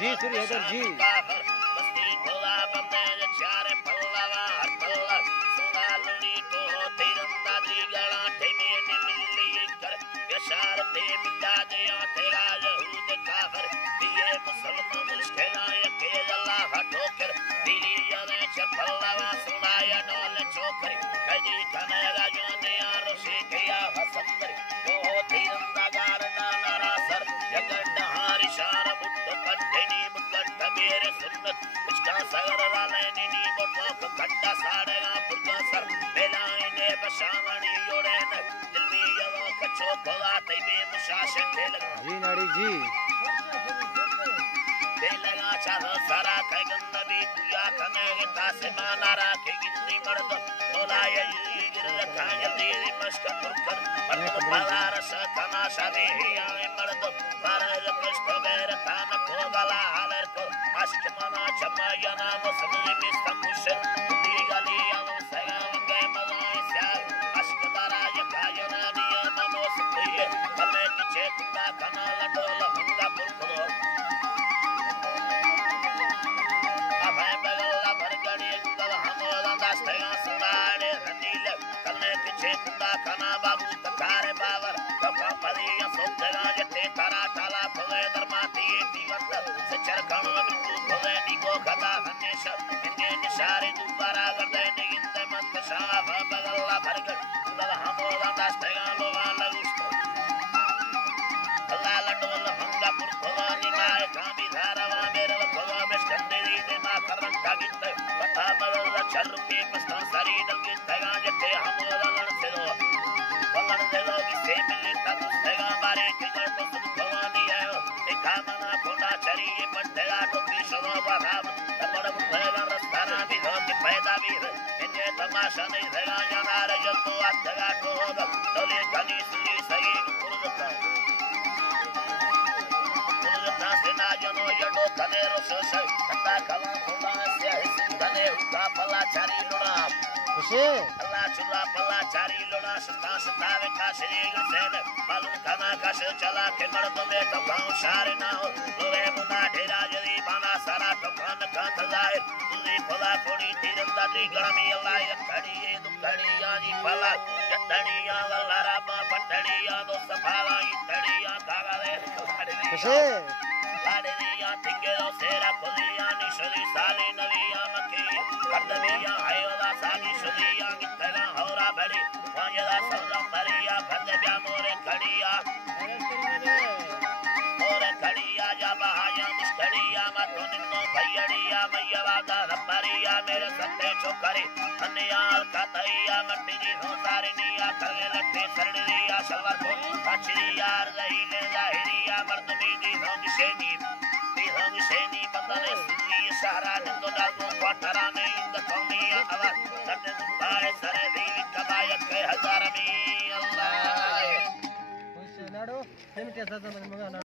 जी श्री हैदर जी जी नाड़ी जी चारो सारा कैगंदबी दुया कने तासे मानारा के गिन्नी मर्द तोलाय गिर खायती मस्क पुरकर मर्द बाजार स कना शादी आए मर्द बारज पृष्ठ बेर तान को गला हालर को अष्ट मना चमया नाम समुनि में संकुश दी गली अव सगाव के मलाय सा अष्ट दराय कायना नियम नो सुतिए हमें पीछे कुत्ता कना लडोल हुंगा पुरखो खाना बाबू तकारे बावर तका परिया सोचना जते तारा ताला भवे दरमाती दीवंत सचर कणो बिंदु भवे निको खता हमेशा इनके निशारे दोबारा करदे निंद मत शाह बगल्ला भरगड़ तल हमोला दास्तेगा लोगा लगुस्त अल्लाह लडोल हंगापुर भवानी माय कामी धारावा मेरे भवा में स्कंदेरी दे मा करन कागित कथा बगल्ला चर के पस्ता सारी दल के तगा जते हमोला लड़ से दो वलन दे दो कि से मिले तक तगा मारे के तो भवानी आयो देखा मना कोंडा चरी ये पट्टेगा टोपी सवा बराब तबड़ मुठेगा रस्ताना भी हो कि पैदा भी है इनके तमाशा नहीं रहेगा यार जब तो अटगा तो होगा डोले गनी सुली सही पुरजता से ना जनो यडो कने रोश कता कला खोला से सिंधने हुका पला चारी लोड़ा खुशे अल्लाह चुला पला चारी लोड़ा सता सतावे का श्री गसेन मालूम खाना का चला के मर्द में तो गांव शारे ना हो लोए मुना ढेरा जरी बाना सारा टकान का थलाए तुझे फला कोड़ी तीरंदा दी गरमी अल्लाह खड़ी ये दुखड़ी यानी पला जटड़िया वल्लारा बा पटड़िया दो सफाला इटड़िया कागले खुशे लाड़िया तिंगेरो सेरा पुलिया निशली साली नविया मकी कदमिया आयोला सागी शुलिया गितगा होरा बड़ी वाजदा सल्ला परिया भदब्या मोरे खड़िया जा बहाया मुस्कड़िया मतो निन्नो भैयड़िया मैयावादा रब्बरिया मेरे सत्ते चोकरी अन्याल कतैया मट्टी दी होतारिनिया करगे लट्टे सरड़िया सलवार को पाछड़िया रहीले जाहिरिया मर्दमी दी होंग शेनी बंदने सुनी सहारा निंदो डालको क्वार्टरा में इंद कौमिया अवा सट्टे दुखाए सरे दी कबायत के हजार में अल्लाह नाडो सेम के साथ